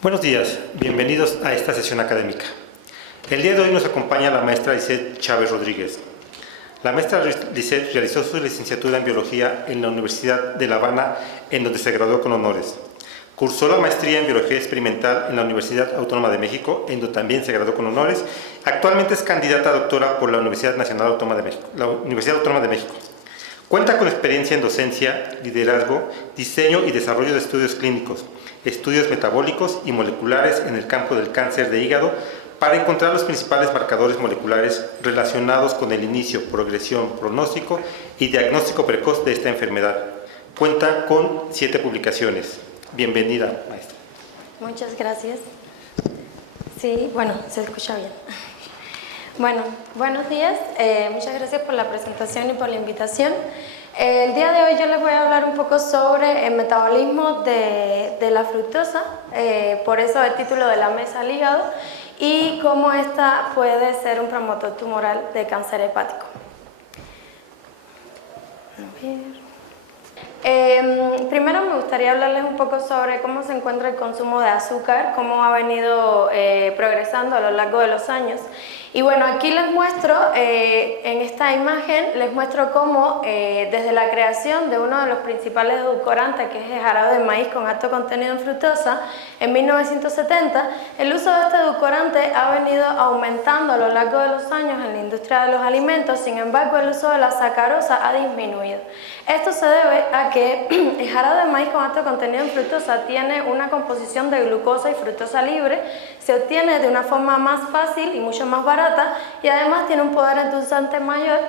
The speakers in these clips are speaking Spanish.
Buenos días, bienvenidos a esta sesión académica. El día de hoy nos acompaña la maestra Lisette Chávez Rodríguez. La maestra Lisette realizó su licenciatura en Biología en la Universidad de La Habana, en donde se graduó con honores. Cursó la maestría en Biología Experimental en la Universidad Autónoma de México, en donde también se graduó con honores. Actualmente es candidata a doctora por la Universidad Nacional Autónoma de México, la Universidad Autónoma de México. Cuenta con experiencia en docencia, liderazgo, diseño y desarrollo de estudios clínicos, estudios metabólicos y moleculares en el campo del cáncer de hígado para encontrar los principales marcadores moleculares relacionados con el inicio, progresión, pronóstico y diagnóstico precoz de esta enfermedad. Cuenta con 7 publicaciones. Bienvenida, maestra. Muchas gracias. Sí, bueno, se escucha bien. Bueno, buenos días. Muchas gracias por la presentación y por la invitación. El día de hoy yo les voy a hablar un poco sobre el metabolismo de la fructosa, por eso el título de la mesa al hígado, y cómo esta puede ser un promotor tumoral de cáncer hepático. A ver. Primero me gustaría hablarles un poco sobre cómo se encuentra el consumo de azúcar, cómo ha venido progresando a lo largo de los años. Y bueno, aquí les muestro, en esta imagen, les muestro cómo desde la creación de uno de los principales edulcorantes, que es el jarabe de maíz con alto contenido en fructosa, en 1970, el uso de este edulcorante ha venido aumentando a lo largo de los años en la industria de los alimentos. Sin embargo, el uso de la sacarosa ha disminuido. Esto se debe a que el jarabe de maíz con alto contenido en fructosa tiene una composición de glucosa y fructosa libre, se obtiene de una forma más fácil y mucho más barata, y además tiene un poder endulzante mayor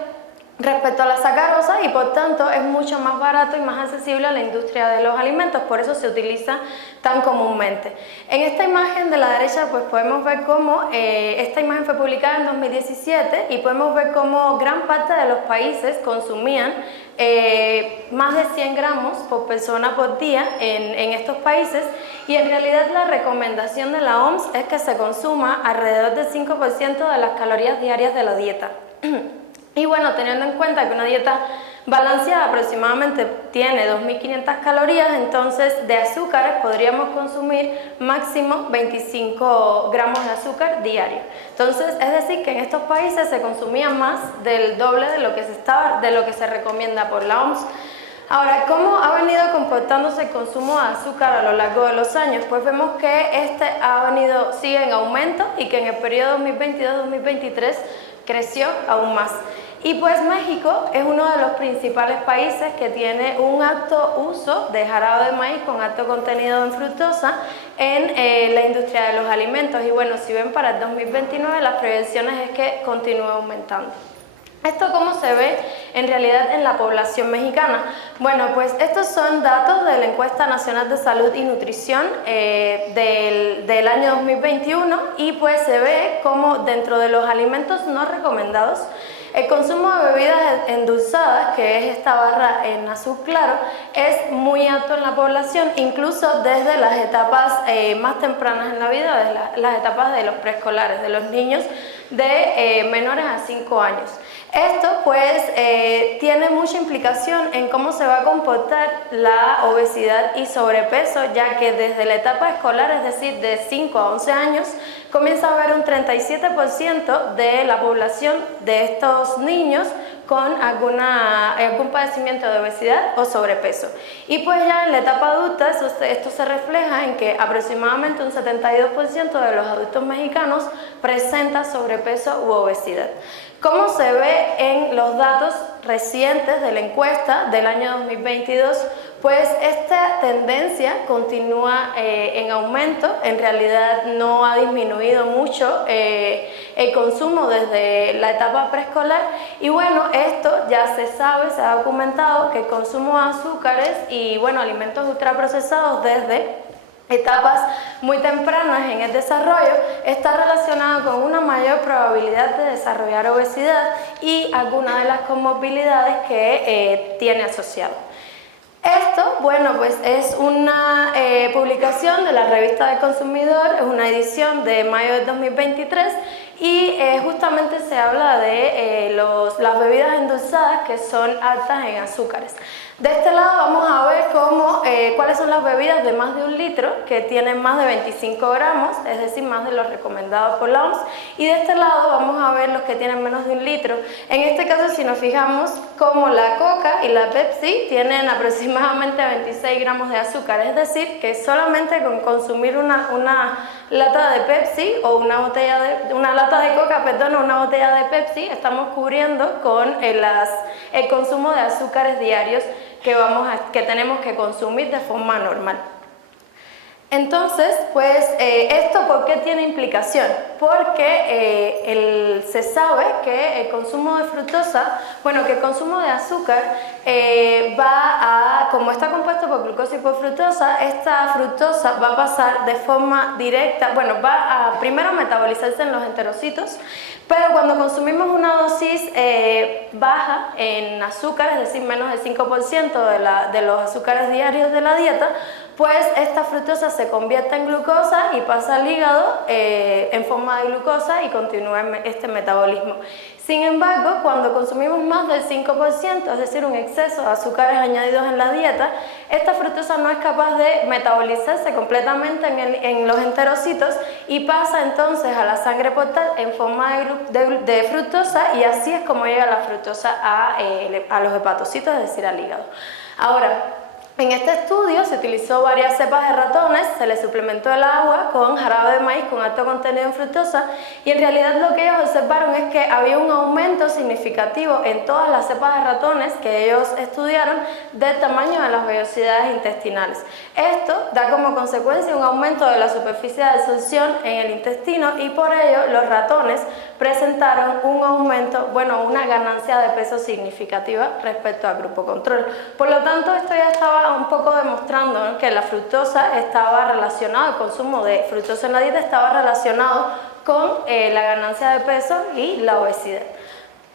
respecto a la sacarosa, y por tanto es mucho más barato y más accesible a la industria de los alimentos, por eso se utiliza tan comúnmente. En esta imagen de la derecha pues podemos ver cómo esta imagen fue publicada en 2017 y podemos ver cómo gran parte de los países consumían más de 100 gramos por persona por día en estos países, y en realidad la recomendación de la OMS es que se consuma alrededor del 5% de las calorías diarias de la dieta. Y bueno, teniendo en cuenta que una dieta balanceada aproximadamente tiene 2.500 calorías, entonces de azúcares podríamos consumir máximo 25 gramos de azúcar diario. Entonces, es decir, que en estos países se consumía más del doble de lo que se recomienda por la OMS. Ahora, ¿cómo ha venido comportándose el consumo de azúcar a lo largo de los años? Pues vemos que sigue en aumento, y que en el periodo 2022-2023 creció aún más. Y pues México es uno de los principales países que tiene un alto uso de jarabe de maíz con alto contenido en fructosa en la industria de los alimentos. Y bueno, si ven, para el 2029 las proyecciones es que continúe aumentando. ¿Esto cómo se ve en realidad en la población mexicana? Bueno, pues estos son datos de la Encuesta Nacional de Salud y Nutrición del año 2021, y pues se ve como dentro de los alimentos no recomendados, el consumo de bebidas endulzadas, que es esta barra en azul claro, es muy alto en la población, incluso desde las etapas más tempranas en la vida, desde las etapas de los preescolares, de los niños de menores a 5 años. Esto pues tiene mucha implicación en cómo se va a comportar la obesidad y sobrepeso, ya que desde la etapa escolar, es decir, de 5 a 11 años, comienza a haber un 37% de la población de estos niños con algún padecimiento de obesidad o sobrepeso. Y pues ya en la etapa adulta esto se refleja en que aproximadamente un 72% de los adultos mexicanos presenta sobrepeso u obesidad. ¿Cómo se ve en los datos recientes de la encuesta del año 2022? Pues esta tendencia continúa en aumento. En realidad no ha disminuido mucho el consumo desde la etapa preescolar, y bueno, esto ya se sabe, se ha documentado que el consumo de azúcares y bueno, alimentos ultraprocesados desde etapas muy tempranas en el desarrollo está relacionado con una mayor probabilidad de desarrollar obesidad y algunas de las comorbilidades que tiene asociado. Esto, bueno, pues es una publicación de la revista del Consumidor, es una edición de mayo de 2023, y justamente se habla de las bebidas endulzadas que son altas en azúcares. De este lado vamos a ver cuáles son las bebidas de más de 1 litro que tienen más de 25 gramos, es decir, más de lo recomendado por la OMS, y de este lado vamos a ver los que tienen menos de 1 litro. En este caso, si nos fijamos, como la Coca y la Pepsi tienen aproximadamente 26 gramos de azúcar, es decir, que solamente con consumir una lata de Pepsi o una lata de Coca, perdón, o una botella de Pepsi, estamos cubriendo con el consumo de azúcares diarios que tenemos que consumir de forma normal. Entonces, pues, ¿esto por qué tiene implicación? Porque se sabe que el consumo de fructosa, que el consumo de azúcar como está compuesto por glucosa y por fructosa, esta fructosa va a pasar de forma directa, va a primero metabolizarse en los enterocitos, pero cuando consumimos una dosis baja en azúcar, es decir, menos del 5% de los azúcares diarios de la dieta, pues esta fructosa se convierte en glucosa y pasa al hígado en forma de glucosa y continúa este metabolismo. Sin embargo, cuando consumimos más del 5%, es decir, un exceso de azúcares añadidos en la dieta, esta fructosa no es capaz de metabolizarse completamente en los enterocitos y pasa entonces a la sangre portal en forma de fructosa, y así es como llega la fructosa a los hepatocitos, es decir, al hígado. Ahora, en este estudio se utilizó varias cepas de ratones, se les suplementó el agua con jarabe de maíz con alto contenido en fructosa, y en realidad lo que ellos observaron es que había un aumento significativo en todas las cepas de ratones que ellos estudiaron del tamaño de las vellosidades intestinales. Esto da como consecuencia un aumento de la superficie de absorción en el intestino, y por ello los ratones presentaron un aumento, una ganancia de peso significativa respecto al grupo control. Por lo tanto, esto ya estaba un poco demostrando, ¿no?, que la fructosa estaba relacionada, el consumo de fructosa en la dieta estaba relacionado con la ganancia de peso y la obesidad.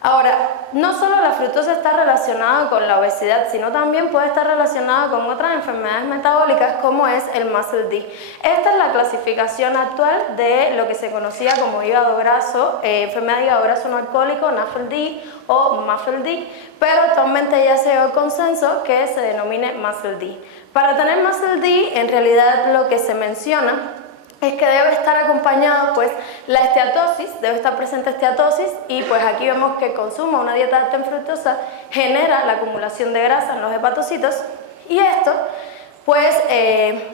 Ahora, no solo la fructosa está relacionada con la obesidad, sino también puede estar relacionada con otras enfermedades metabólicas como es el MASLD. Esta es la clasificación actual de lo que se conocía como hígado graso, enfermedad de hígado graso no alcohólico, NAFLD o MAFLD, pero actualmente ya se llegó al consenso que se denomine MASLD. Para tener MASLD, en realidad lo que se menciona es que debe estar acompañado, pues, la esteatosis, debe estar presente esteatosis, y pues aquí vemos que el consumo de una dieta alta en fructosa genera la acumulación de grasa en los hepatocitos, y esto pues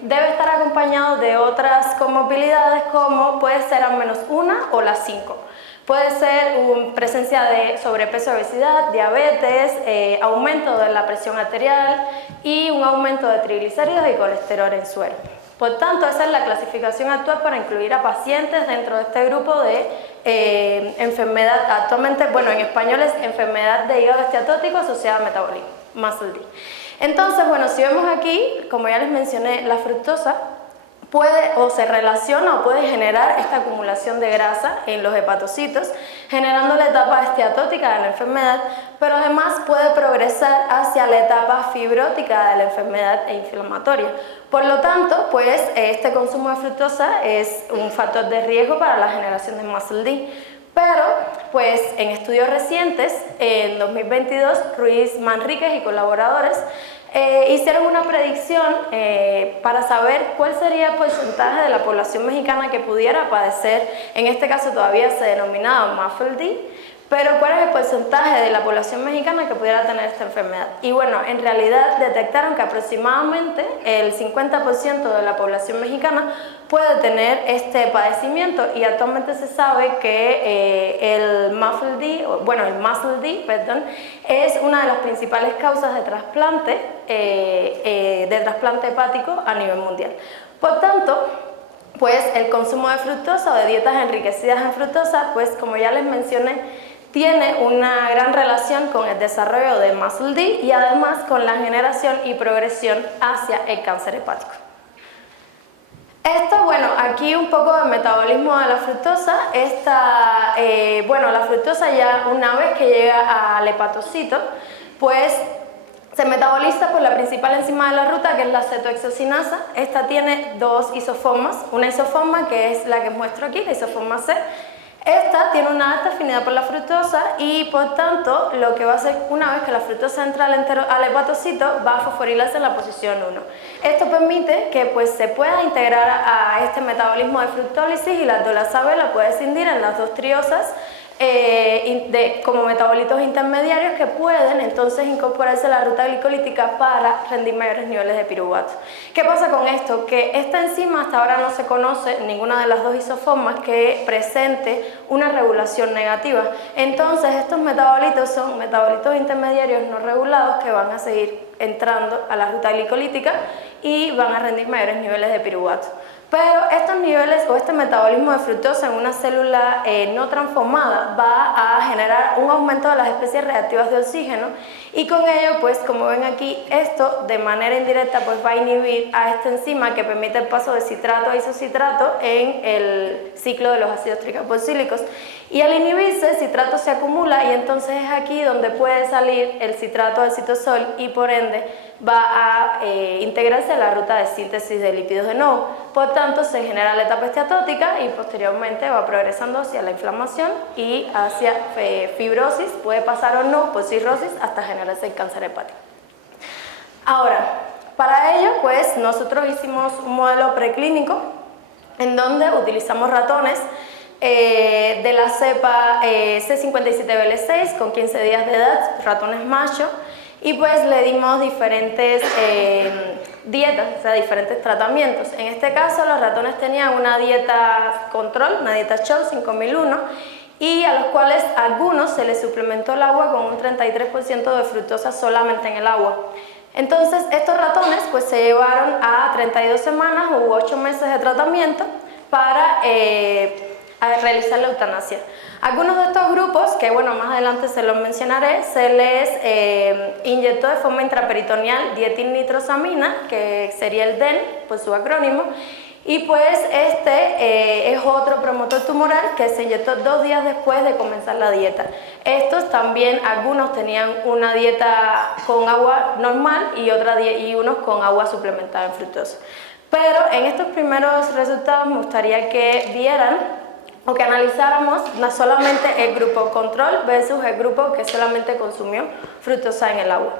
debe estar acompañado de otras comorbilidades como puede ser al menos una o las 5. Puede ser presencia de sobrepeso, obesidad, diabetes, aumento de la presión arterial y un aumento de triglicéridos y colesterol en suero. Por tanto, esa es la clasificación actual para incluir a pacientes dentro de este grupo de enfermedad, actualmente, en español es enfermedad de hígado esteatótico asociada a metabolismo, MASLD. Entonces, si vemos aquí, como ya les mencioné, la fructosa puede o se relaciona o puede generar esta acumulación de grasa en los hepatocitos, generando la etapa esteatótica de la enfermedad, pero además puede progresar hacia la etapa fibrótica de la enfermedad e inflamatoria. Por lo tanto, pues este consumo de fructosa es un factor de riesgo para la generación de MASLD. Pero, pues en estudios recientes, en 2022, Ruiz Manríquez y colaboradores hicieron una predicción para saber cuál sería el porcentaje de la población mexicana que pudiera padecer, en este caso todavía se denominaba MASLD, pero cuál es el porcentaje de la población mexicana que pudiera tener esta enfermedad. Y en realidad detectaron que aproximadamente el 50% de la población mexicana puede tener este padecimiento, y actualmente se sabe que el MASLD es una de las principales causas de trasplante hepático a nivel mundial. Por tanto, pues el consumo de fructosa o de dietas enriquecidas en fructosa, pues como ya les mencioné, tiene una gran relación con el desarrollo de MASLD y además con la generación y progresión hacia el cáncer hepático. Esto, aquí un poco del metabolismo de la fructosa. La fructosa ya una vez que llega al hepatocito, pues se metaboliza por la principal enzima de la ruta, que es la cetohexocinasa. Esta tiene dos isoformas, una isoforma que es la que muestro aquí, la isoforma C, Esta tiene una alta afinidad por la fructosa y por tanto lo que va a hacer una vez que la fructosa entra al hepatocito va a fosforilarse en la posición 1. Esto permite que pues, se pueda integrar a este metabolismo de fructólisis y la aldolasa B la puede escindir en las dos triosas como metabolitos intermediarios que pueden entonces incorporarse a la ruta glicolítica para rendir mayores niveles de piruvato. ¿Qué pasa con esto? Que esta enzima hasta ahora no se conoce ninguna de las dos isoformas que presente una regulación negativa. Entonces estos metabolitos son metabolitos intermediarios no regulados que van a seguir entrando a la ruta glicolítica y van a rendir mayores niveles de piruvato. Pero estos niveles o este metabolismo de fructosa en una célula no transformada va a generar un aumento de las especies reactivas de oxígeno y con ello, pues como ven aquí, esto de manera indirecta pues, va a inhibir a esta enzima que permite el paso de citrato a isocitrato en el ciclo de los ácidos tricarboxílicos. Y al inhibirse, el citrato se acumula y entonces es aquí donde puede salir el citrato del citosol y por ende va a integrarse a la ruta de síntesis de lípidos de nuevo. Por tanto, se genera la etapa esteatótica y posteriormente va progresando hacia la inflamación y hacia fibrosis, puede pasar o no por cirrosis hasta generarse el cáncer hepático. Ahora, para ello, pues nosotros hicimos un modelo preclínico en donde utilizamos ratones de la cepa C57BL6 con 15 días de edad, ratones macho, y pues le dimos diferentes dietas, o sea, diferentes tratamientos. En este caso los ratones tenían una dieta control, una dieta CHO 5001, y a los cuales a algunos se les suplementó el agua con un 33% de fructosa solamente en el agua. Entonces estos ratones pues se llevaron a 32 semanas u 8 meses de tratamiento para realizar la eutanasia. Algunos de estos grupos, que bueno, más adelante se los mencionaré, se les inyectó de forma intraperitoneal dietilnitrosamina, que sería el DEN, por su acrónimo, y pues este es otro promotor tumoral que se inyectó 2 días después de comenzar la dieta. Estos también, algunos tenían una dieta con agua normal y unos con agua suplementada en fructosa. Pero en estos primeros resultados me gustaría que vieran o que analizáramos no solamente el grupo control versus el grupo que solamente consumió fructosa en el agua.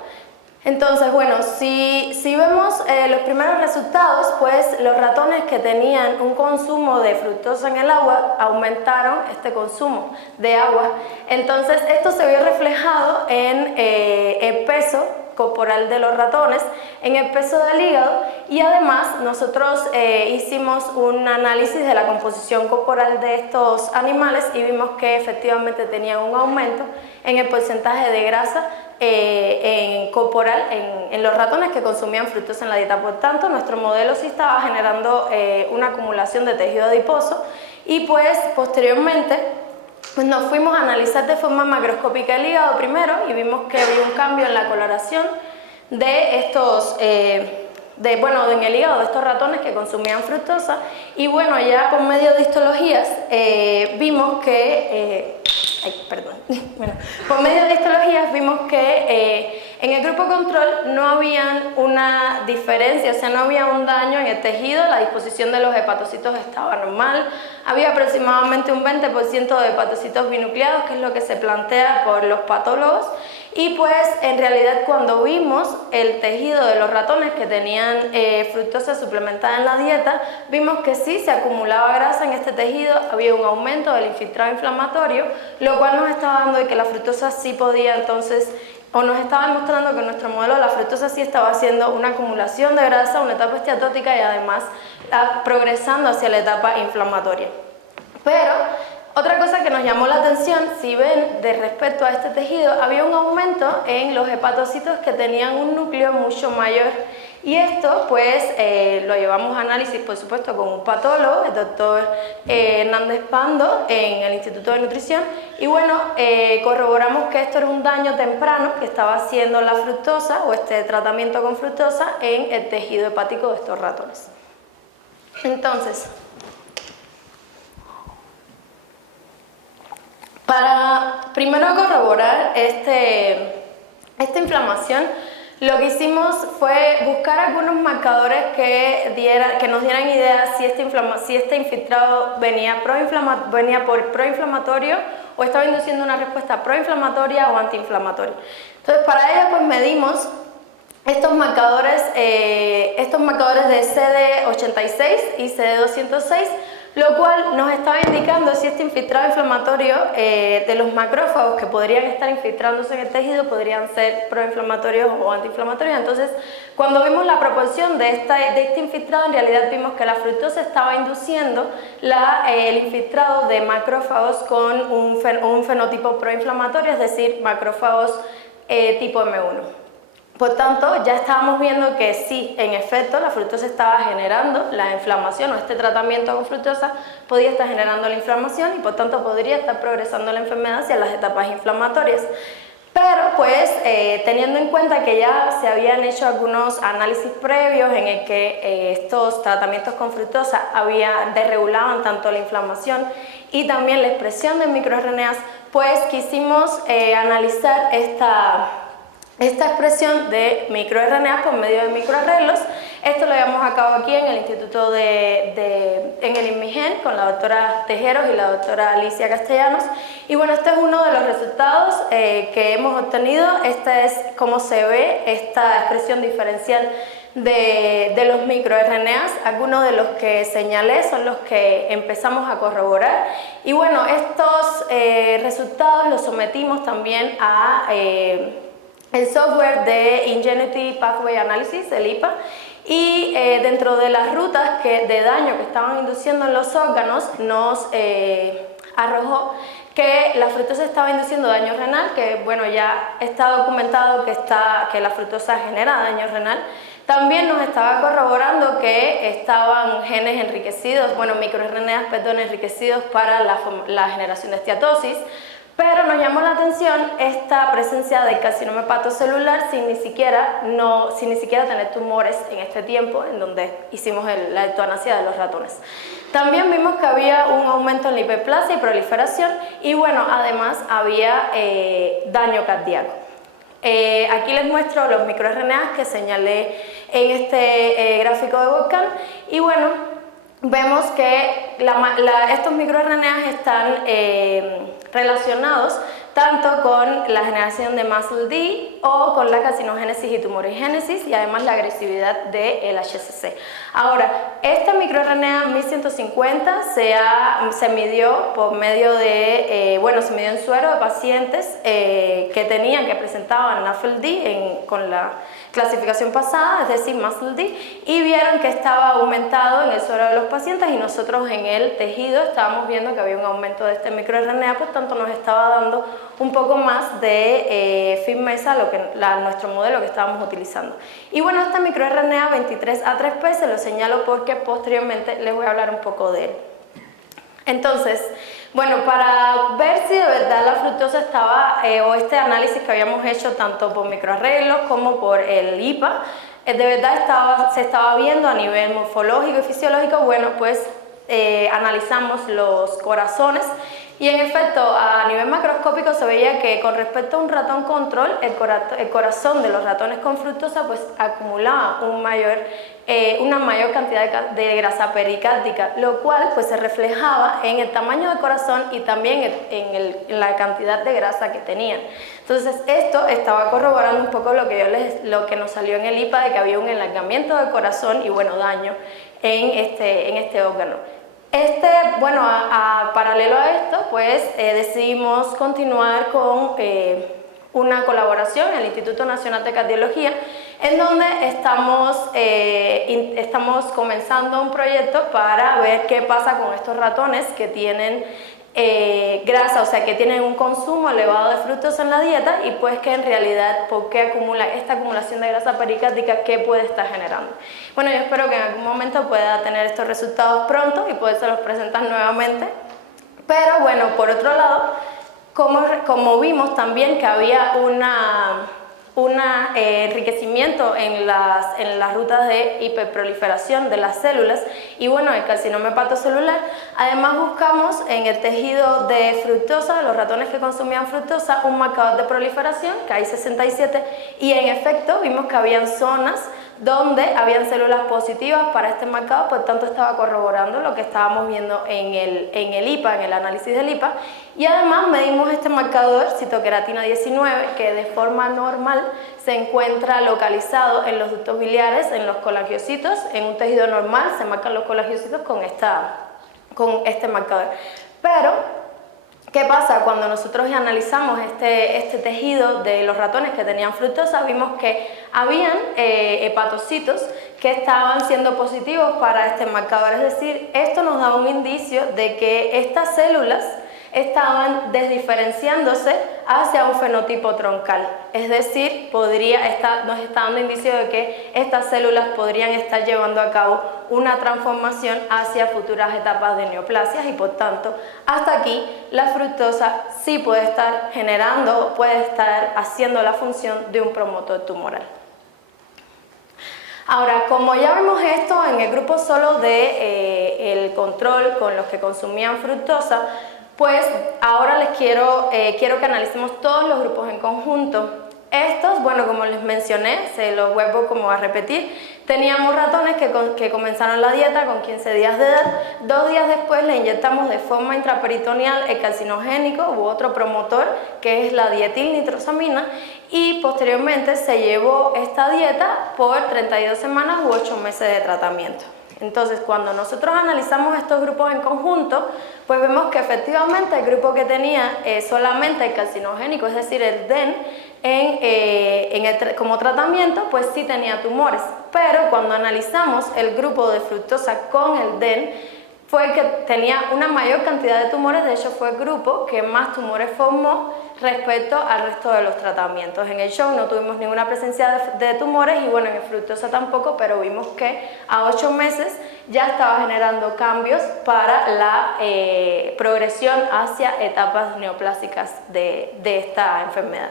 Entonces, bueno, si vemos los primeros resultados, pues los ratones que tenían un consumo de fructosa en el agua aumentaron este consumo de agua. Entonces, esto se vio reflejado en el peso corporal de los ratones, en el peso del hígado y además nosotros hicimos un análisis de la composición corporal de estos animales y vimos que efectivamente tenían un aumento en el porcentaje de grasa corporal en los ratones que consumían fructosa en la dieta. Por tanto, nuestro modelo sí estaba generando una acumulación de tejido adiposo y pues posteriormente nos fuimos a analizar de forma macroscópica el hígado primero y vimos que había un cambio en la coloración de estos, en el hígado de estos ratones que consumían fructosa y bueno, ya por medio de histologías vimos que, por medio de histologías vimos que en el grupo control no había una diferencia, o sea, no había un daño en el tejido, la disposición de los hepatocitos estaba normal, había aproximadamente un 20% de hepatocitos binucleados, que es lo que se plantea por los patólogos, y pues en realidad cuando vimos el tejido de los ratones que tenían fructosa suplementada en la dieta, vimos que sí se acumulaba grasa en este tejido, había un aumento del infiltrado inflamatorio, lo cual nos estaba dando de que la fructosa sí podía entonces, o nos estaba mostrando que nuestro modelo de la fructosa sí estaba haciendo una acumulación de grasa, una etapa esteatótica y además progresando hacia la etapa inflamatoria. Pero otra cosa que nos llamó la atención, si ven de respecto a este tejido, había un aumento en los hepatocitos que tenían un núcleo mucho mayor y esto pues lo llevamos a análisis por supuesto con un patólogo, el doctor Hernández Pando en el Instituto de Nutrición y bueno, corroboramos que esto era un daño temprano que estaba haciendo la fructosa o este tratamiento con fructosa en el tejido hepático de estos ratones. Entonces, para primero corroborar esta inflamación, Lo que hicimos fue buscar algunos marcadores que nos dieran idea si este infiltrado venía por proinflamatorio o estaba induciendo una respuesta proinflamatoria o antiinflamatoria. Entonces, para ello pues medimos estos marcadores de CD86 y CD206, lo cual nos estaba indicando si este infiltrado inflamatorio de los macrófagos que podrían estar infiltrándose en el tejido podrían ser proinflamatorios o antiinflamatorios. Entonces, cuando vimos la proporción de este infiltrado, en realidad vimos que la fructosa estaba induciendo el infiltrado de macrófagos con un fenotipo proinflamatorio, es decir, macrófagos tipo M1. Por tanto, ya estábamos viendo que sí, en efecto, la fructosa estaba generando la inflamación, o este tratamiento con fructosa podía estar generando la inflamación y por tanto podría estar progresando la enfermedad hacia las etapas inflamatorias. Pero pues teniendo en cuenta que ya se habían hecho algunos análisis previos en el que estos tratamientos con fructosa desregulaban tanto la inflamación y también la expresión de microRNAs, pues quisimos analizar esta expresión de microRNA por medio de microarreglos. Esto lo llevamos a cabo aquí en el Instituto en el INMIGEN con la doctora Tejeros y la doctora Alicia Castellanos. Y bueno, este es uno de los resultados que hemos obtenido. Esta es cómo se ve esta expresión diferencial de los microRNAs. Algunos de los que señalé son los que empezamos a corroborar. Y bueno, estos resultados los sometimos también a el software de Ingenuity Pathway Analysis, el IPA, y dentro de las rutas de daño que estaban induciendo en los órganos nos arrojó que la fructosa estaba induciendo daño renal, que bueno, ya está documentado que la fructosa genera daño renal. También nos estaba corroborando que estaban genes enriquecidos, microRNAs, enriquecidos para la generación de esteatosis. Pero nos llamó la atención esta presencia del carcinoma hepatocelular sin ni siquiera tener tumores en este tiempo en donde hicimos la eutanasia de los ratones. También vimos que había un aumento en la hiperplasia y proliferación y bueno, además había daño cardíaco. Aquí les muestro los microRNAs que señalé en este gráfico de Volcán y bueno, vemos que estos microRNAs están relacionados tanto con la generación de muscle D o con la carcinogénesis y tumorigénesis y además la agresividad del HCC. Ahora, este microRNA 1150 se midió por medio de, se midió en suero de pacientes que presentaban NAFLD con la clasificación pasada, es decir, muscle D, y vieron que estaba aumentado en el suero de los pacientes y nosotros en el tejido estábamos viendo que había un aumento de este microRNA, por tanto nos estaba dando un poco más de firmeza a nuestro modelo que estábamos utilizando. Y bueno, este microRNA 23A3P se lo señalo porque posteriormente les voy a hablar un poco de él. Entonces, bueno, para ver si de verdad la fructosa estaba, o este análisis que habíamos hecho tanto por microarreglos como por el IPA, de verdad se estaba viendo a nivel morfológico y fisiológico, bueno, pues analizamos los corazones y en efecto a nivel macroscópico se veía que con respecto a un ratón control, el corazón de los ratones con fructosa pues acumulaba una mayor cantidad de grasa pericárdica, lo cual pues se reflejaba en el tamaño del corazón y también en la cantidad de grasa que tenían. Entonces esto estaba corroborando un poco lo que nos salió en el IPA de que había un enlargamiento del corazón y bueno, daño en este órgano. Paralelo a esto, pues decidimos continuar con una colaboración en el Instituto Nacional de Cardiología, en donde estamos comenzando un proyecto para ver qué pasa con estos ratones que tienen grasa, o sea que tienen un consumo elevado de fructosa en la dieta y pues que en realidad, ¿por qué acumula esta acumulación de grasa pericárdica? ¿Qué puede estar generando? Bueno, yo espero que en algún momento pueda tener estos resultados pronto y podérselos presentar nuevamente. Pero bueno, por otro lado, como vimos también que había un enriquecimiento en las rutas de hiperproliferación de las células y bueno, el carcinoma hepatocelular. Además buscamos en el tejido de fructosa, los ratones que consumían fructosa, un marcador de proliferación, Ki67, y en efecto vimos que habían zonas donde habían células positivas para este marcador, por tanto estaba corroborando lo que estábamos viendo en el IPA, en el análisis del IPA, y además medimos este marcador citoqueratina 19, que de forma normal se encuentra localizado en los ductos biliares, en los colangiocitos. En un tejido normal se marcan los colangiocitos con este marcador. Pero ¿qué pasa? Cuando nosotros analizamos este tejido de los ratones que tenían fructosa, vimos que habían hepatocitos que estaban siendo positivos para este marcador. Es decir, esto nos da un indicio de que estas células estaban desdiferenciándose hacia un fenotipo troncal. Es decir, nos está dando indicio de que estas células podrían estar llevando a cabo una transformación hacia futuras etapas de neoplasias y por tanto, hasta aquí la fructosa sí puede estar generando, puede estar haciendo la función de un promotor tumoral. Ahora, como ya vimos esto en el grupo solo de el control con los que consumían fructosa, pues ahora quiero que analicemos todos los grupos en conjunto. Estos, bueno, como les mencioné, se los vuelvo como a repetir, teníamos ratones que comenzaron la dieta con 15 días de edad, 2 días después le inyectamos de forma intraperitoneal el carcinogénico u otro promotor, que es la dietilnitrosamina, y posteriormente se llevó esta dieta por 32 semanas u 8 meses de tratamiento. Entonces, cuando nosotros analizamos estos grupos en conjunto, pues vemos que efectivamente el grupo que tenía solamente el carcinogénico, es decir, el DEN, como tratamiento, pues sí tenía tumores. Pero cuando analizamos el grupo de fructosa con el DEN, fue el que tenía una mayor cantidad de tumores. De hecho, fue el grupo que más tumores formó respecto al resto de los tratamientos. En el show no tuvimos ninguna presencia de tumores y bueno, en el fructosa tampoco, pero vimos que a 8 meses ya estaba generando cambios para la progresión hacia etapas neoplásicas de esta enfermedad.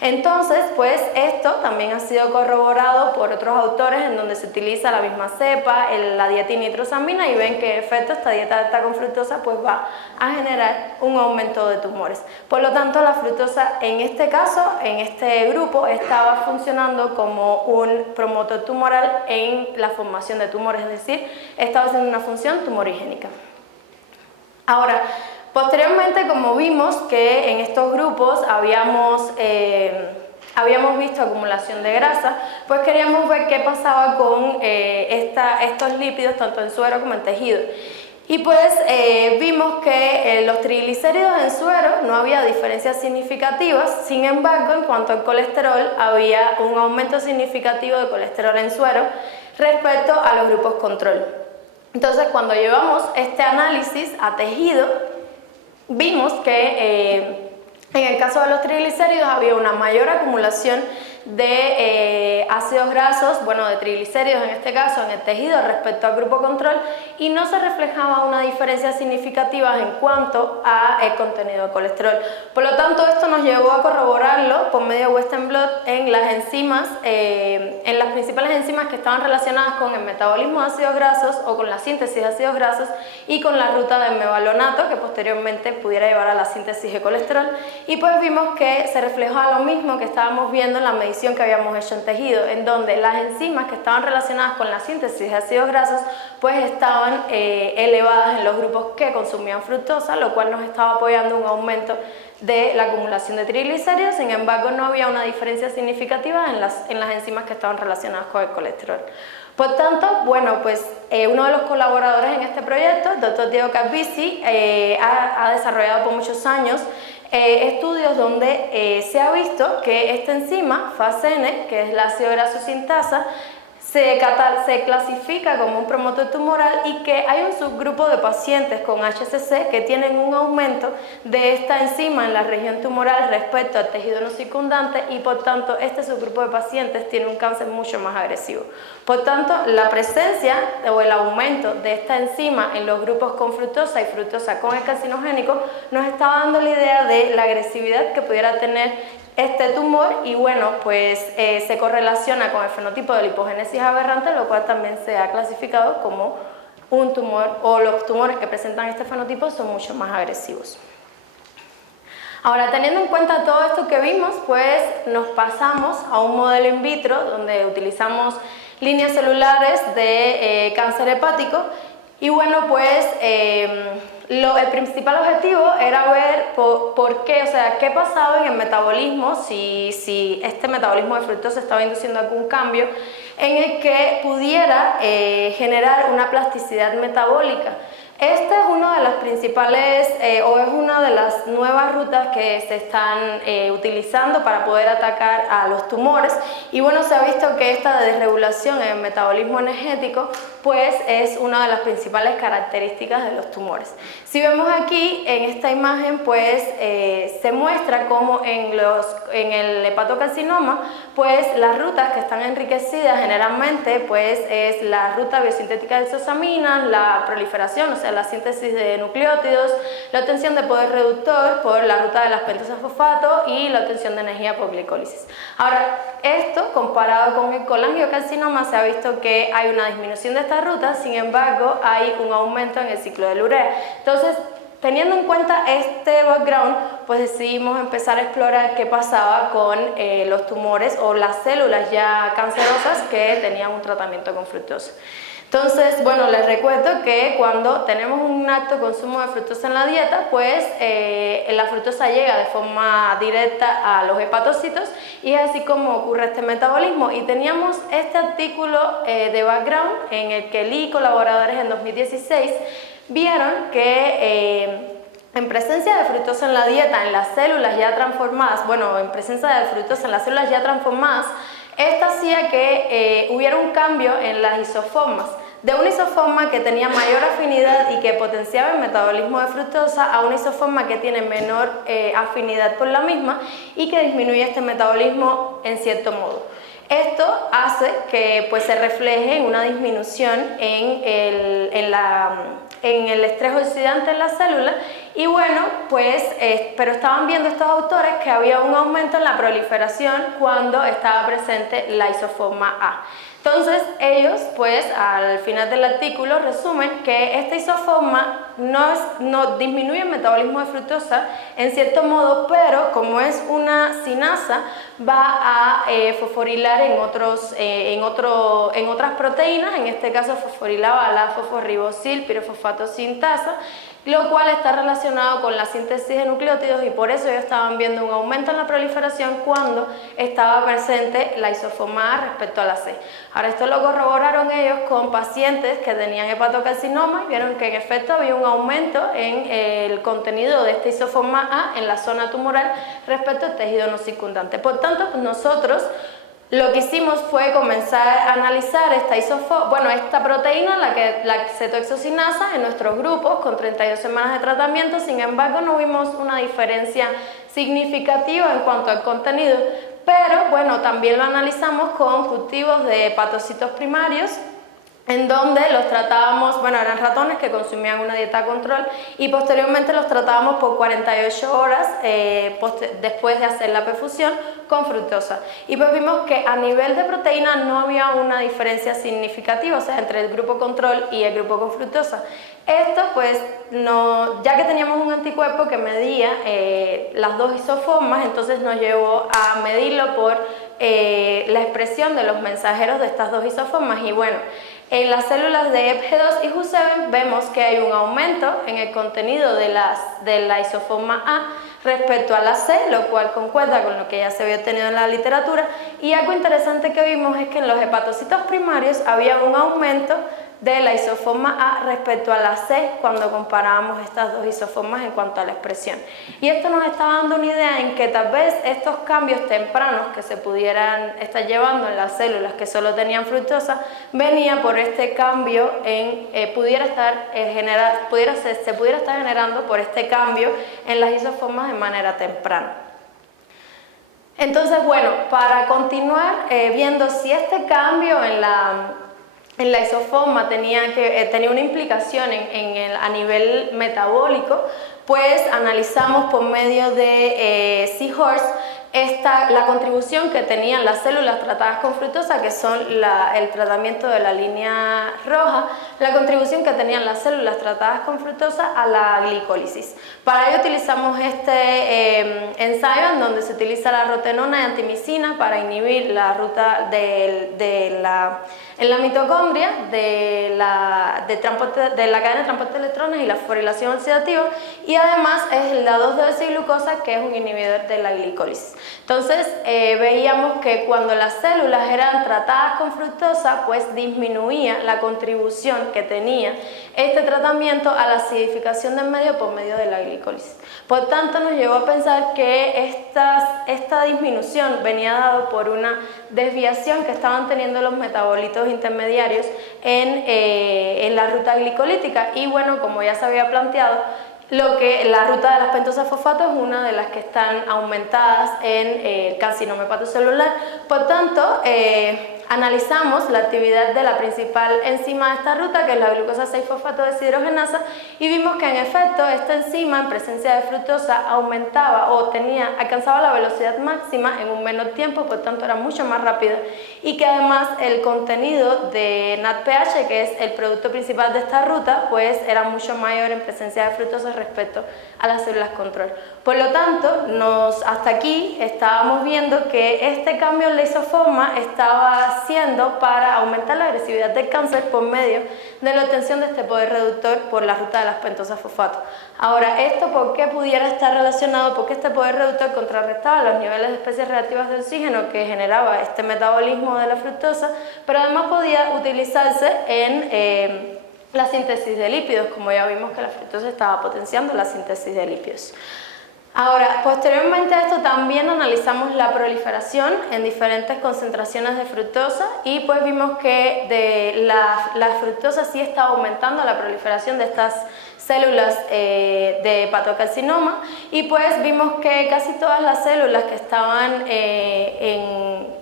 Entonces, pues esto también ha sido corroborado por otros autores en donde se utiliza la misma cepa, la dietilnitrosamina, y ven que en efecto esta dieta alta con fructosa pues va a generar un aumento de tumores. Por lo tanto, la fructosa en este caso, en este grupo, estaba funcionando como un promotor tumoral en la formación de tumores, es decir, estaba haciendo una función tumorigénica. Ahora, posteriormente, como vimos que en estos grupos habíamos visto acumulación de grasa, pues queríamos ver qué pasaba con estos lípidos tanto en suero como en tejido. Y pues vimos que los triglicéridos en suero no había diferencias significativas, sin embargo, en cuanto al colesterol, había un aumento significativo de colesterol en suero respecto a los grupos control. Entonces, cuando llevamos este análisis a tejido, vimos que en el caso de los triglicéridos había una mayor acumulación de ácidos grasos, bueno, de triglicéridos en este caso, en el tejido respecto al grupo control, y no se reflejaba una diferencia significativa en cuanto a el contenido de colesterol. Por lo tanto, esto nos llevó a corroborarlo por medio de Western blot en las enzimas, en las principales enzimas que estaban relacionadas con el metabolismo de ácidos grasos o con la síntesis de ácidos grasos y con la ruta del mevalonato que posteriormente pudiera llevar a la síntesis de colesterol, y pues vimos que se reflejaba lo mismo que estábamos viendo en la medición que habíamos hecho en tejido, en donde las enzimas que estaban relacionadas con la síntesis de ácidos grasos pues estaban elevadas en los grupos que consumían fructosa, lo cual nos estaba apoyando un aumento de la acumulación de triglicéridos. Sin embargo, no había una diferencia significativa en las enzimas que estaban relacionadas con el colesterol. Por tanto, bueno, pues uno de los colaboradores en este proyecto, el doctor Diego Calvici, ha desarrollado por muchos años estudios donde se ha visto que esta enzima, FASN, que es la ácido graso sintasa, se clasifica como un promotor tumoral y que hay un subgrupo de pacientes con HCC que tienen un aumento de esta enzima en la región tumoral respecto al tejido no circundante, y por tanto este subgrupo de pacientes tiene un cáncer mucho más agresivo. Por tanto, la presencia o el aumento de esta enzima en los grupos con fructosa y fructosa con el carcinogénico nos está dando la idea de la agresividad que pudiera tener este tumor y bueno, pues se correlaciona con el fenotipo de lipogénesis aberrante, lo cual también se ha clasificado como un tumor, o los tumores que presentan este fenotipo son mucho más agresivos. Ahora, teniendo en cuenta todo esto que vimos, pues nos pasamos a un modelo in vitro donde utilizamos líneas celulares de cáncer hepático y bueno, pues el principal objetivo era ver por qué, o sea, qué pasaba en el metabolismo, si este metabolismo de fructosa estaba induciendo algún cambio en el que pudiera generar una plasticidad metabólica. Esta es una de las principales o es una de las nuevas rutas que se están utilizando para poder atacar a los tumores y bueno, se ha visto que esta desregulación en el metabolismo energético pues es una de las principales características de los tumores. Si vemos aquí en esta imagen pues se muestra cómo en el hepatocarcinoma pues las rutas que están enriquecidas generalmente pues es la ruta biosintética de isoxaminas, la proliferación, o sea la síntesis de nucleótidos, la obtención de poder reductor por la ruta de las pentosas fosfato y la obtención de energía por glicólisis. Ahora, esto comparado con el colangiocarcinoma se ha visto que hay una disminución de estas rutas, sin embargo hay un aumento en el ciclo del urea. Entonces, teniendo en cuenta este background, pues decidimos empezar a explorar qué pasaba con los tumores o las células ya cancerosas que tenían un tratamiento con fructosa. Entonces, bueno, les recuerdo que cuando tenemos un alto consumo de fructosa en la dieta, pues la fructosa llega de forma directa a los hepatocitos y es así como ocurre este metabolismo. Y teníamos este artículo de background en el que Lee y colaboradores en 2016 vieron que en presencia de fructosa en la dieta, en las células ya transformadas, bueno, en presencia de fructosa en las células ya transformadas, esto hacía que hubiera un cambio en las isoformas, de una isoforma que tenía mayor afinidad y que potenciaba el metabolismo de fructosa a una isoforma que tiene menor afinidad por la misma y que disminuye este metabolismo en cierto modo. Esto hace que pues, se refleje en una disminución en el estrés oxidante en la célula y bueno, pues, pero estaban viendo estos autores que había un aumento en la proliferación cuando estaba presente la isoforma A. Entonces ellos pues al final del artículo resumen que esta isoforma no disminuye el metabolismo de fructosa en cierto modo, pero como es una cinasa va a fosforilar en otras proteínas, en este caso fosforilaba la fosforribosil pirofosfato sintasa, lo cual está relacionado con la síntesis de nucleótidos y por eso ellos estaban viendo un aumento en la proliferación cuando estaba presente la isoforma A respecto a la C. Ahora esto lo corroboraron ellos con pacientes que tenían hepatocarcinoma y vieron que en efecto había un aumento en el contenido de esta isoforma A en la zona tumoral respecto al tejido no circundante. Por tanto, nosotros lo que hicimos fue comenzar a analizar esta proteína, la cetoexocinasa, en nuestros grupos con 32 semanas de tratamiento. Sin embargo, no vimos una diferencia significativa en cuanto al contenido, pero bueno, también lo analizamos con cultivos de hepatocitos primarios, en donde los tratábamos, bueno, eran ratones que consumían una dieta control y posteriormente los tratábamos por 48 horas después de hacer la perfusión con fructosa. Y pues vimos que a nivel de proteína no había una diferencia significativa, o sea, entre el grupo control y el grupo con fructosa. Esto pues, ya que teníamos un anticuerpo que medía las dos isoformas, entonces nos llevó a medirlo por la expresión de los mensajeros de estas dos isoformas y bueno, en las células de EPG2 y HU7 vemos que hay un aumento en el contenido de la isoforma A respecto a la C, lo cual concuerda con lo que ya se había obtenido en la literatura y algo interesante que vimos es que en los hepatocitos primarios había un aumento de la isoforma A respecto a la C cuando comparábamos estas dos isoformas en cuanto a la expresión. Y esto nos está dando una idea en que tal vez estos cambios tempranos que se pudieran estar llevando en las células que solo tenían fructosa venía por este cambio se pudiera estar generando por este cambio en las isoformas de manera temprana. Entonces, bueno, para continuar viendo si este cambio en la isoforma tenía una implicación a nivel metabólico, pues analizamos por medio de Seahorse la contribución que tenían las células tratadas con fructosa, que son el tratamiento de la línea roja, la contribución que tenían las células tratadas con fructosa a la glicólisis. Para ello utilizamos este ensayo en donde se utiliza la rotenona y antimicina para inhibir la ruta en la mitocondria de la cadena de transporte de electrones y la fosforilación oxidativa, y además es la 2-deoxiglucosa, que es un inhibidor de la glicólisis. Entonces veíamos que cuando las células eran tratadas con fructosa, pues disminuía la contribución que tenía este tratamiento a la acidificación del medio por medio de la glicólisis. Por tanto, nos llevó a pensar que esta disminución venía dado por una desviación que estaban teniendo los metabolitos intermediarios en la ruta glicolítica. Y bueno, como ya se había planteado, la ruta de las pentosas fosfato es una de las que están aumentadas en el carcinoma hepatocelular. Por tanto, analizamos la actividad de la principal enzima de esta ruta, que es la glucosa 6-fosfato deshidrogenasa, y vimos que en efecto esta enzima en presencia de fructosa aumentaba o alcanzaba la velocidad máxima en un menor tiempo, por tanto era mucho más rápida, y que además el contenido de NADPH, que es el producto principal de esta ruta, pues era mucho mayor en presencia de fructosa respecto a las células control. Por lo tanto, hasta aquí estábamos viendo que este cambio en la isoforma estaba haciendo para aumentar la agresividad del cáncer por medio de la obtención de este poder reductor por la ruta de las pentosas fosfato. Ahora, ¿esto por qué pudiera estar relacionado? Porque este poder reductor contrarrestaba los niveles de especies reactivas de oxígeno que generaba este metabolismo de la fructosa, pero además podía utilizarse en la síntesis de lípidos, como ya vimos que la fructosa estaba potenciando la síntesis de lípidos. Ahora, posteriormente a esto también analizamos la proliferación en diferentes concentraciones de fructosa, y pues vimos que la fructosa sí está aumentando la proliferación de estas células de hepatocarcinoma, y pues vimos que casi todas las células que estaban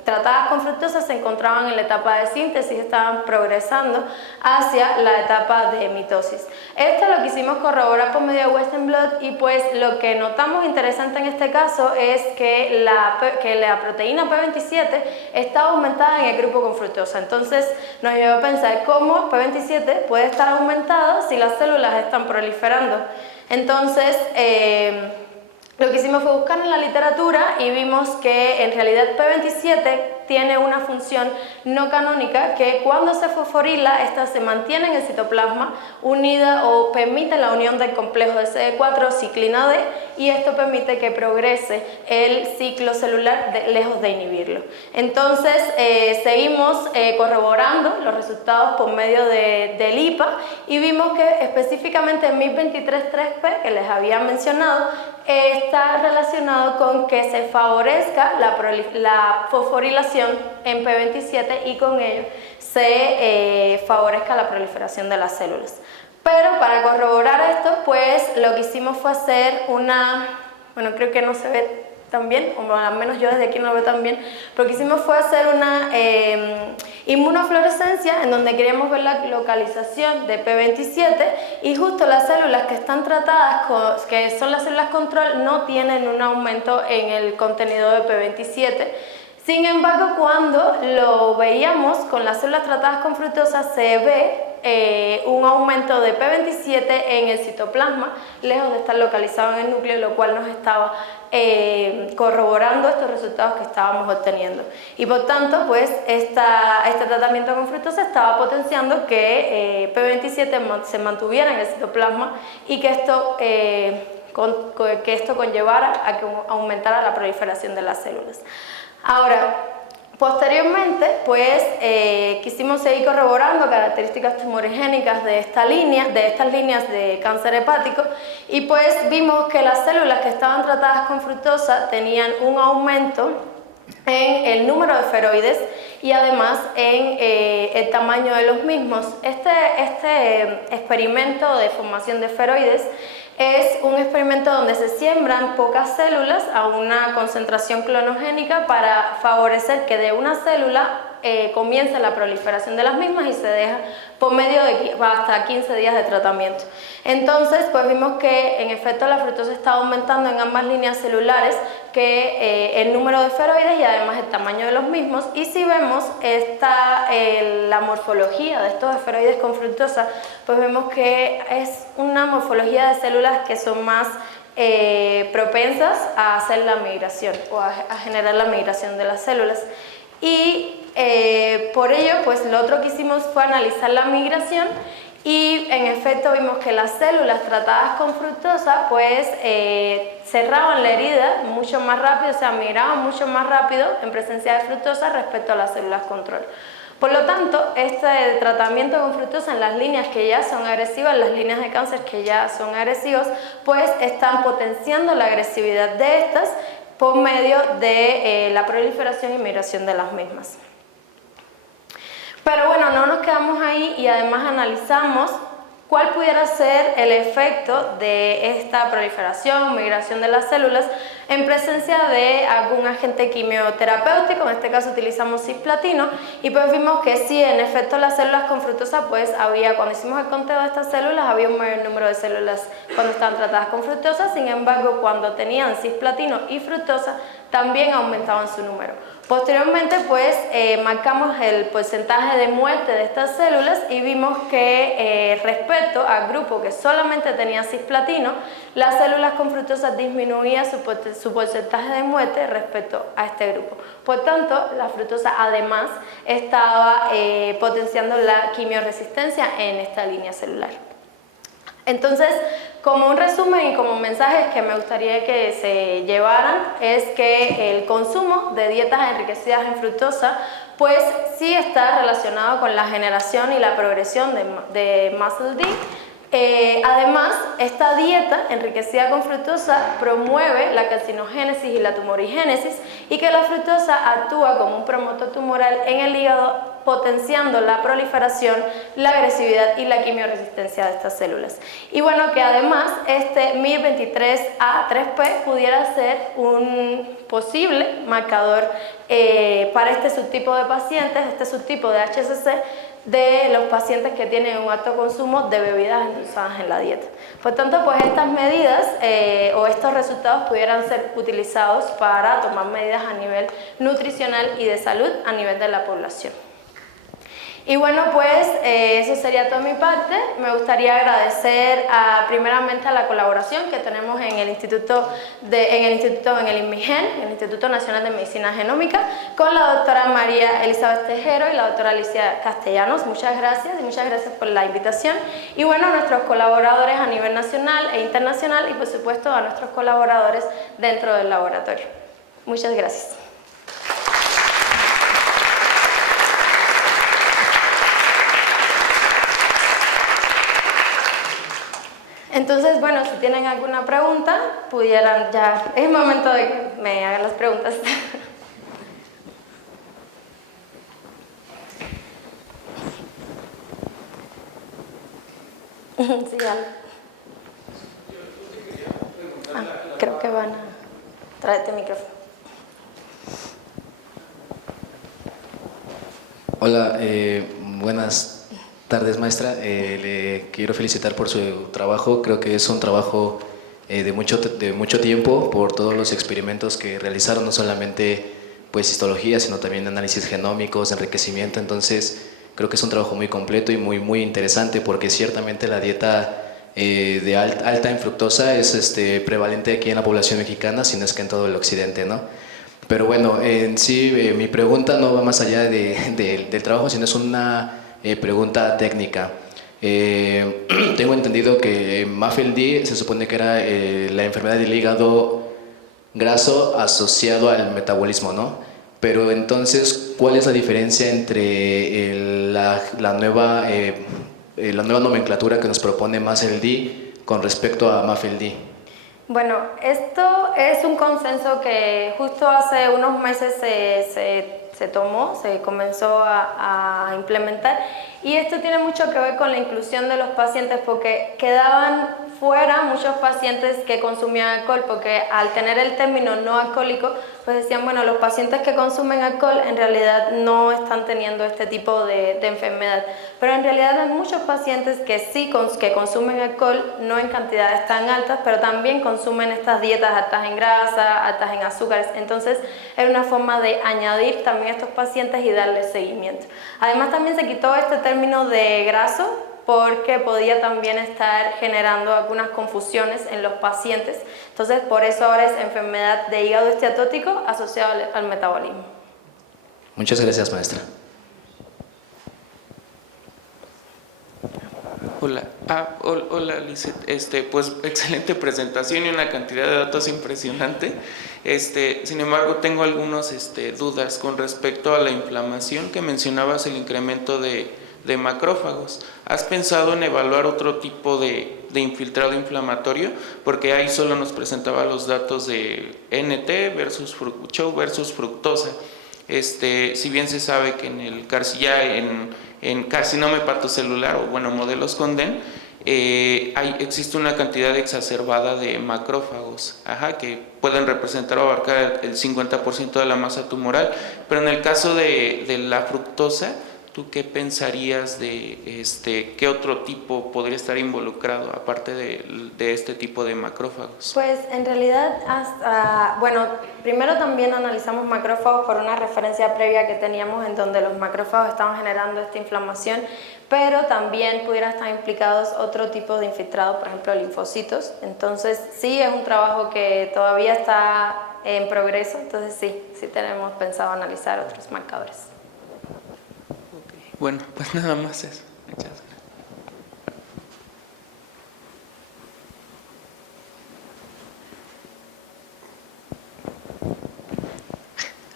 tratadas con fructosa se encontraban en la etapa de síntesis, estaban progresando hacia la etapa de mitosis. Esto lo quisimos corroborar por medio de Western blot, y pues lo que notamos interesante en este caso es que la proteína P27 está aumentada en el grupo con fructosa. Entonces nos llevó a pensar cómo P27 puede estar aumentado si las células están proliferando. Entonces lo que hicimos fue buscar en la literatura y vimos que en realidad P27 tiene una función no canónica, que cuando se fosforila, esta se mantiene en el citoplasma unida o permite la unión del complejo de CD4 ciclina D, y esto permite que progrese el ciclo celular lejos de inhibirlo. Entonces seguimos corroborando los resultados por medio del IPA, y vimos que específicamente el MIP23-3P que les había mencionado está relacionado con que se favorezca la fosforilación en P27, y con ello se favorezca la proliferación de las células. Pero para corroborar esto, pues lo que hicimos fue hacer creo que no se ve tan bien, o al menos yo desde aquí no lo veo tan bien, lo que hicimos fue hacer una inmunofluorescencia en donde queríamos ver la localización de P27, y justo las células que están tratadas, que son las células control, no tienen un aumento en el contenido de P27. Sin embargo, cuando lo veíamos con las células tratadas con fructosa, se ve un aumento de P27 en el citoplasma, lejos de estar localizado en el núcleo, lo cual nos estaba corroborando estos resultados que estábamos obteniendo. Y por tanto, pues este tratamiento con fructosa estaba potenciando que P27 se mantuviera en el citoplasma, y que esto conllevara a que aumentara la proliferación de las células. Ahora, posteriormente, pues quisimos seguir corroborando características tumorigénicas de estas líneas de cáncer hepático, y pues vimos que las células que estaban tratadas con fructosa tenían un aumento en el número de feroides y además en el tamaño de los mismos. Este experimento de formación de feroides es un experimento donde se siembran pocas células a una concentración clonogénica para favorecer que de una célula comience la proliferación de las mismas, y se deja por medio de hasta 15 días de tratamiento. Entonces, pues vimos que en efecto la fructosa estaba aumentando en ambas líneas celulares, que el número de esferoides y además el tamaño de los mismos. Y si vemos la morfología de estos esferoides con fructosa, pues vemos que es una morfología de células que son más propensas a hacer la migración o a generar la migración de las células. Y por ello, pues lo otro que hicimos fue analizar la migración y en efecto vimos que las células tratadas con fructosa pues cerraban la herida mucho más rápido, o sea, migraban mucho más rápido en presencia de fructosa respecto a las células control. Por lo tanto, este tratamiento con fructosa en las líneas que ya son agresivas, las líneas de cáncer que ya son agresivas, pues están potenciando la agresividad de estas por medio de la proliferación y migración de las mismas. Pero bueno, no nos quedamos ahí y además analizamos cuál pudiera ser el efecto de esta proliferación, migración de las células en presencia de algún agente quimioterapéutico. En este caso utilizamos cisplatino y pues vimos que sí, en efecto las células con fructosa pues cuando hicimos el conteo de estas células había un mayor número de células cuando estaban tratadas con fructosa. Sin embargo, cuando tenían cisplatino y fructosa también aumentaban su número. Posteriormente pues marcamos el porcentaje de muerte de estas células y vimos que respecto al grupo que solamente tenía cisplatino, las células con fructosa disminuía su porcentaje de muerte respecto a este grupo. Por tanto, la fructosa además estaba potenciando la quimioresistencia en esta línea celular. Entonces, como un resumen y como mensajes que me gustaría que se llevaran es que el consumo de dietas enriquecidas en fructosa pues sí está relacionado con la generación y la progresión de muscle D. Además, esta dieta enriquecida con fructosa promueve la carcinogénesis y la tumorigénesis y que la fructosa actúa como un promotor tumoral en el hígado, potenciando la proliferación, la agresividad y la quimioresistencia de estas células. Y bueno, que además este MIR23A3P pudiera ser un posible marcador para este subtipo de pacientes, este subtipo de HCC, de los pacientes que tienen un alto consumo de bebidas endulzadas en la dieta. Por tanto, pues estas medidas o estos resultados pudieran ser utilizados para tomar medidas a nivel nutricional y de salud a nivel de la población. Y bueno, pues eso sería toda mi parte. Me gustaría agradecer primeramente a la colaboración que tenemos en el Instituto, en el INMIGEN, el Instituto Nacional de Medicina Genómica, con la doctora María Elizabeth Tejero y la doctora Alicia Castellanos. Muchas gracias y muchas gracias por la invitación. Y bueno, a nuestros colaboradores a nivel nacional e internacional y por supuesto a nuestros colaboradores dentro del laboratorio. Muchas gracias. Entonces, bueno, si tienen alguna pregunta, pudieran ya... Es momento de que me hagan las preguntas. Sí, ya. Creo que van a... Tráete el micrófono. Hola, buenas tardes, maestra. Le quiero felicitar por su trabajo. Creo que es un trabajo de mucho tiempo por todos los experimentos que realizaron, no solamente pues histología, sino también análisis genómicos, enriquecimiento. Entonces, creo que es un trabajo muy completo y muy interesante porque ciertamente la dieta de alta en fructosa es prevalente aquí en la población mexicana, si no es que en todo el occidente, ¿no? Pero bueno, en sí mi pregunta no va más allá del trabajo, sino es una pregunta técnica. Tengo entendido que MAFLD se supone que era la enfermedad del hígado graso asociado al metabolismo, ¿no? Pero entonces, ¿cuál es la diferencia entre la nueva nomenclatura que nos propone MASLD con respecto a MAFLD? Bueno, esto es un consenso que justo hace unos meses se comenzó a implementar y esto tiene mucho que ver con la inclusión de los pacientes porque quedaban fuera muchos pacientes que consumían alcohol, porque al tener el término no alcohólico, pues decían, bueno, los pacientes que consumen alcohol en realidad no están teniendo este tipo de enfermedad. Pero en realidad hay muchos pacientes que sí que consumen alcohol, no en cantidades tan altas, pero también consumen estas dietas altas en grasa, altas en azúcares. Entonces era una forma de añadir también a estos pacientes y darles seguimiento. Además también se quitó este término de graso, porque podía también estar generando algunas confusiones en los pacientes. Entonces, por eso ahora es enfermedad de hígado esteatótico asociado al metabolismo. Muchas gracias, maestra. Hola, hola Lizeth, pues excelente presentación y una cantidad de datos impresionante. Sin embargo, tengo algunas dudas con respecto a la inflamación que mencionabas, el incremento de macrófagos. ¿Has pensado en evaluar otro tipo de infiltrado inflamatorio? Porque ahí solo nos presentaba los datos de NT versus CHO versus fructosa. Si bien se sabe que en el en carcinoma hepatocelular o bueno, modelos con DEN, existe una cantidad exacerbada de macrófagos, que pueden representar o abarcar el 50% de la masa tumoral, pero en el caso de la fructosa, ¿tú qué pensarías de qué otro tipo podría estar involucrado aparte de este tipo de macrófagos? Pues en realidad, bueno, primero también analizamos macrófagos por una referencia previa que teníamos en donde los macrófagos estaban generando esta inflamación, pero también pudieran estar implicados otro tipo de infiltrado, por ejemplo linfocitos. Entonces sí es un trabajo que todavía está en progreso, entonces sí tenemos pensado analizar otros marcadores. Bueno, pues nada más eso. Muchas gracias.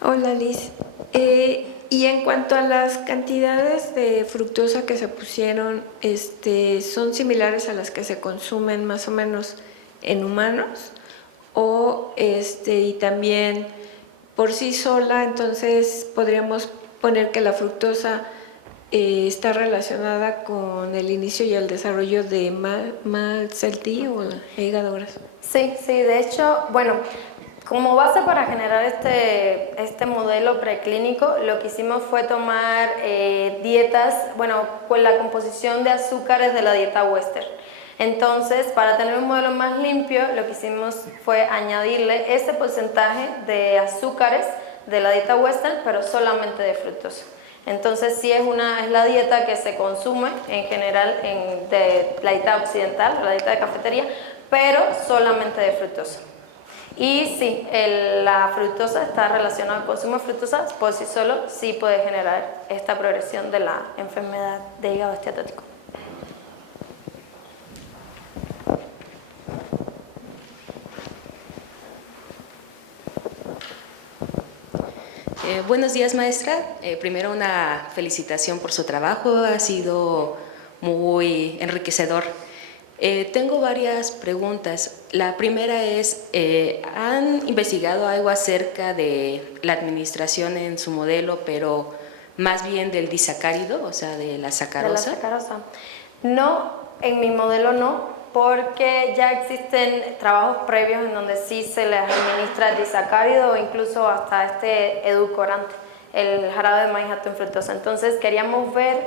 Hola Liz. Y en cuanto a las cantidades de fructosa que se pusieron, ¿son similares a las que se consumen más o menos en humanos? O y también por sí sola, entonces podríamos poner que la fructosa está relacionada con el inicio y el desarrollo de MASLD o hígado graso. Sí, de hecho, bueno, como base para generar este modelo preclínico, lo que hicimos fue tomar dietas, bueno, con la composición de azúcares de la dieta Western. Entonces, para tener un modelo más limpio, lo que hicimos fue añadirle ese porcentaje de azúcares de la dieta Western, pero solamente de fructosa. Entonces sí es la dieta que se consume en general de la dieta occidental, la dieta de cafetería, pero solamente de fructosa. Y sí, la fructosa está relacionada al consumo de fructosa, por sí solo sí puede generar esta progresión de la enfermedad de hígado esteatótico. Buenos días, maestra. Primero una felicitación por su trabajo, ha sido muy enriquecedor. Tengo varias preguntas. La primera es, ¿han investigado algo acerca de la administración en su modelo, pero más bien del disacárido, o sea, de la sacarosa? De la sacarosa. No, en mi modelo no, porque ya existen trabajos previos en donde sí se les administra el disacárido o incluso hasta este edulcorante, el jarabe de maíz alto en fructosa. Entonces queríamos ver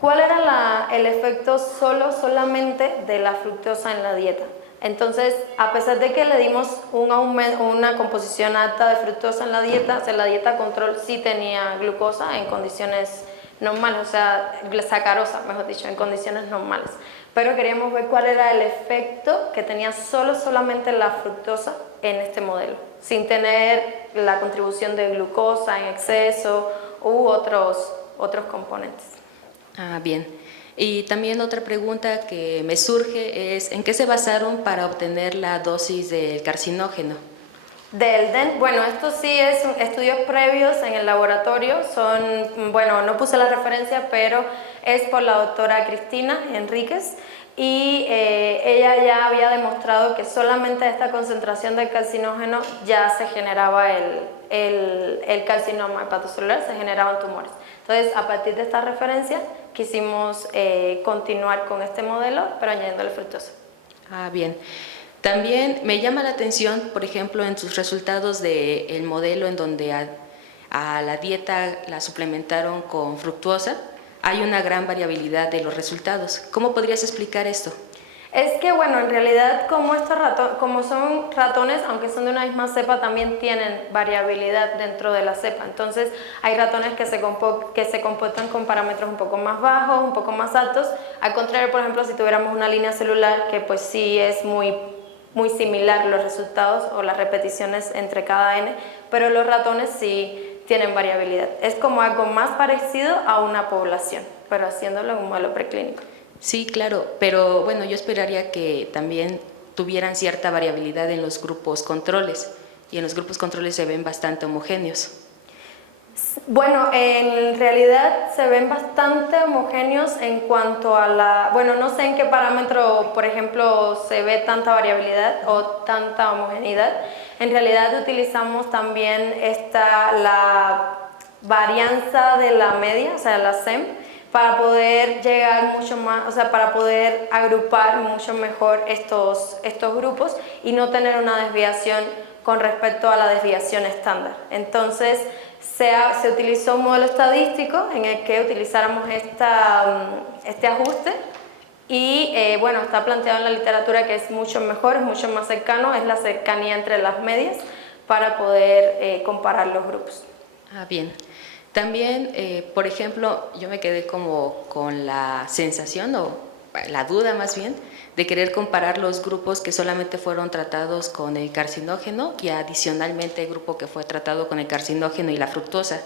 cuál era el efecto solamente de la fructosa en la dieta. Entonces, a pesar de que le dimos una composición alta de fructosa en la dieta, o sea, la dieta control sí tenía glucosa en condiciones normales, o sea, sacarosa, mejor dicho, en condiciones normales. Pero queríamos ver cuál era el efecto que tenía solamente la fructosa en este modelo, sin tener la contribución de glucosa en exceso u otros componentes. Bien. Y también otra pregunta que me surge es, ¿en qué se basaron para obtener la dosis del carcinógeno? Del DEN, bueno, esto sí es estudios previos en el laboratorio, bueno, no puse la referencia, pero es por la doctora Cristina Enríquez y ella ya había demostrado que solamente a esta concentración del carcinógeno ya se generaba el carcinoma hepatocelular, se generaban tumores. Entonces, a partir de esta referencia, quisimos continuar con este modelo, pero añadiéndole fructosa. Ah, bien. También me llama la atención, por ejemplo, en sus resultados del modelo en donde a la dieta la suplementaron con fructuosa, hay una gran variabilidad de los resultados. ¿Cómo podrías explicar esto? Es que, bueno, en realidad como como son ratones, aunque son de una misma cepa, también tienen variabilidad dentro de la cepa. Entonces, hay ratones que se comportan con parámetros un poco más bajos, un poco más altos. Al contrario, por ejemplo, si tuviéramos una línea celular, que pues sí es muy similar los resultados o las repeticiones entre cada N, pero los ratones sí tienen variabilidad. Es como algo más parecido a una población, pero haciéndolo en un modelo preclínico. Sí, claro, pero bueno, yo esperaría que también tuvieran cierta variabilidad en los grupos controles, y en los grupos controles se ven bastante homogéneos. Bueno, en realidad se ven bastante homogéneos en cuanto a la... Bueno, no sé en qué parámetro, por ejemplo, se ve tanta variabilidad o tanta homogeneidad. En realidad utilizamos también la varianza de la media, o sea, la SEM, para poder llegar mucho más, o sea, para poder agrupar mucho mejor estos grupos y no tener una desviación con respecto a la desviación estándar. Entonces, se utilizó un modelo estadístico en el que utilizáramos este ajuste y bueno, está planteado en la literatura que es mucho mejor, es mucho más cercano, es la cercanía entre las medias para poder comparar los grupos. Ah, bien. También, por ejemplo, yo me quedé como con la sensación, o la duda más bien, de querer comparar los grupos que solamente fueron tratados con el carcinógeno y adicionalmente el grupo que fue tratado con el carcinógeno y la fructosa.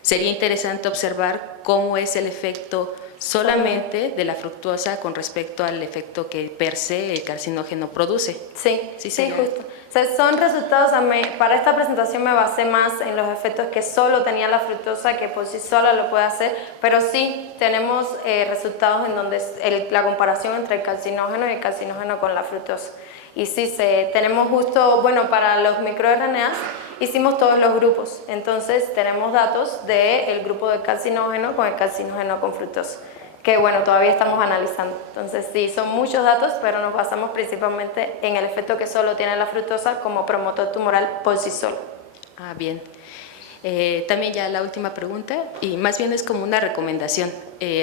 Sería interesante observar cómo es el efecto solamente de la fructuosa con respecto al efecto que per se el carcinógeno produce. Sí, justo. O sea, son resultados, para esta presentación me basé más en los efectos que solo tenía la fructosa, que por sí sola lo puede hacer, pero sí tenemos resultados en donde la comparación entre el carcinógeno y el carcinógeno con la fructosa. Y sí, tenemos justo, bueno, para los microRNAs hicimos todos los grupos, entonces tenemos datos del grupo de carcinógeno con el carcinógeno con fructosa, que bueno, todavía estamos analizando. Entonces sí, son muchos datos, pero nos basamos principalmente en el efecto que solo tiene la fructosa como promotor tumoral por sí solo. Ah, bien. También ya la última pregunta, y más bien es como una recomendación.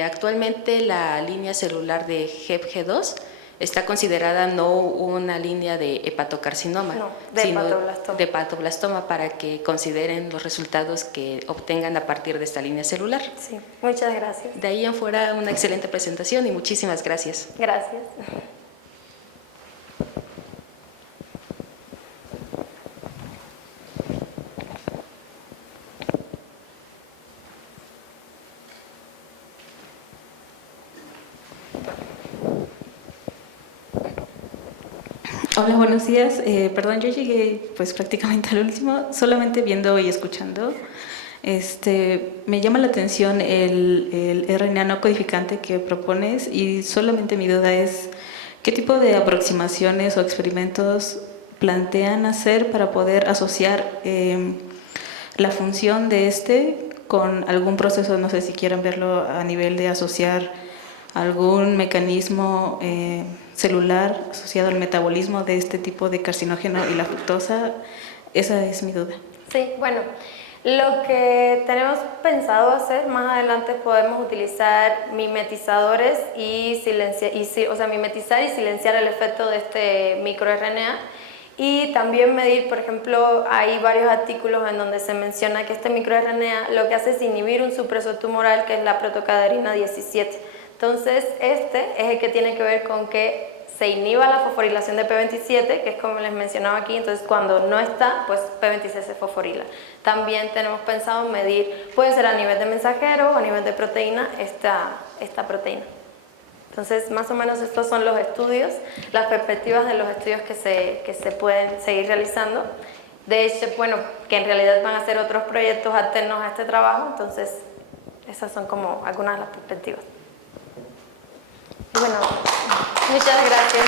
Actualmente la línea celular de HEP-G2 está considerada no una línea de hepatocarcinoma, no, sino hepatoblastoma. De hepatoblastoma, para que consideren los resultados que obtengan a partir de esta línea celular. Sí, muchas gracias. De ahí en fuera, una excelente presentación y muchísimas gracias. Gracias. Hola, buenos días. Perdón, yo llegué pues prácticamente al último, solamente viendo y escuchando. Me llama la atención el RNA no codificante que propones, y solamente mi duda es ¿qué tipo de aproximaciones o experimentos plantean hacer para poder asociar la función de con algún proceso? No sé si quieran verlo a nivel de asociar algún mecanismo celular asociado al metabolismo de este tipo de carcinógeno y la fructosa. Esa es mi duda. Sí, bueno, lo que tenemos pensado hacer más adelante, podemos utilizar mimetizadores mimetizar y silenciar el efecto de este microRNA, y también medir, por ejemplo, hay varios artículos en donde se menciona que este microRNA lo que hace es inhibir un supresor tumoral que es la protocaderina 17. Entonces, este es el que tiene que ver con que se inhiba la fosforilación de P27, que es como les mencionaba aquí. Entonces, cuando no está, pues P26 se fosforila. También tenemos pensado medir, puede ser a nivel de mensajero o a nivel de proteína, esta proteína. Entonces, más o menos estos son los estudios, las perspectivas de los estudios que se pueden seguir realizando. De hecho, bueno, que en realidad van a ser otros proyectos alternos a este trabajo. Entonces, esas son como algunas de las perspectivas. Bueno, muchas gracias.